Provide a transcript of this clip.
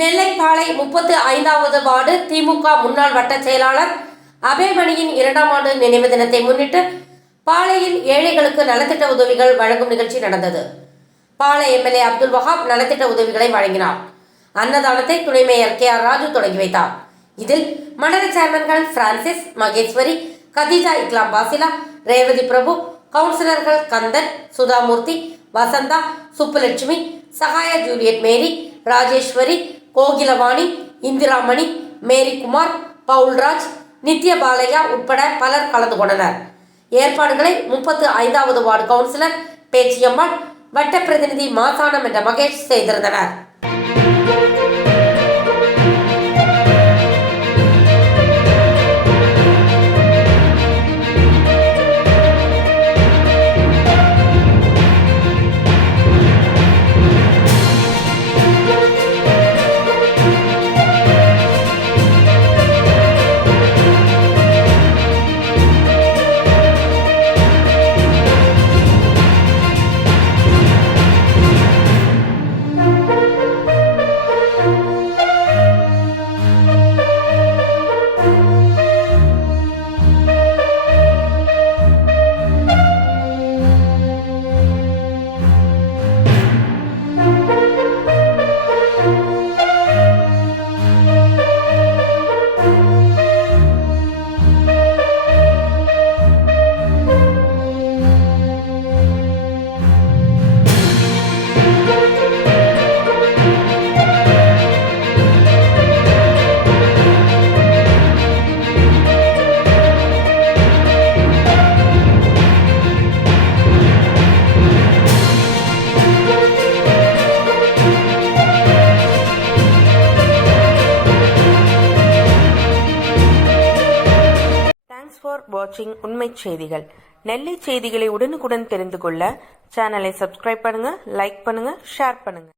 நெல்லை பாளை 35வது ward திமுக முன்னாள் வட்ட செயலாளர் அபேமணியின் 2ஆம் ஆண்டு நினைவு தினத்தை முன்னிட்டு பாளையில் ஏழைகளுக்கு நலத்திட்ட உதவிகள் வழங்கும் நிகழ்ச்சி நடந்தது. பாளை எம்எல்ஏ அப்துல் வஹாப் நலத்திட்ட உதவிகளை வழங்கினார். அன்னதானத்தை துணை மேயர் கே ஆர் ராஜு தொடங்கி வைத்தார். இதில் மண்டல சேர்மன்கள் பிரான்சிஸ், மகேஸ்வரி, கதீஜா இக்லாம் பாசிலா, ரேவதி பிரபு, கவுன்சிலர்கள் கந்தன், சுதாமூர்த்தி, வசந்தா, சுப்புலட்சுமி, சகாய ஜூலியட் மேரி, ராஜேஸ்வரி, கோகிலவாணி, இந்திராமணி, மேரிகுமார், பவுல்ராஜ், நித்ய பாலையா உட்பட பலர் கலந்து கொண்டனர். ஏற்பாடுகளை 35வது வார்டு கவுன்சிலர் பேச்சியம்மாள், வட்ட பிரதிநிதி மாசானம் என்ற மகேஷ் செய்திருந்தனர். ஃபார் வாட்சிங் உண்மை செய்திகள். நெல்லை செய்திகளை உடனுக்குடன் தெரிந்து கொள்ள சேனலை சப்ஸ்கிரைப் பண்ணுங்க, லைக் பண்ணுங்க, ஷேர் பண்ணுங்க.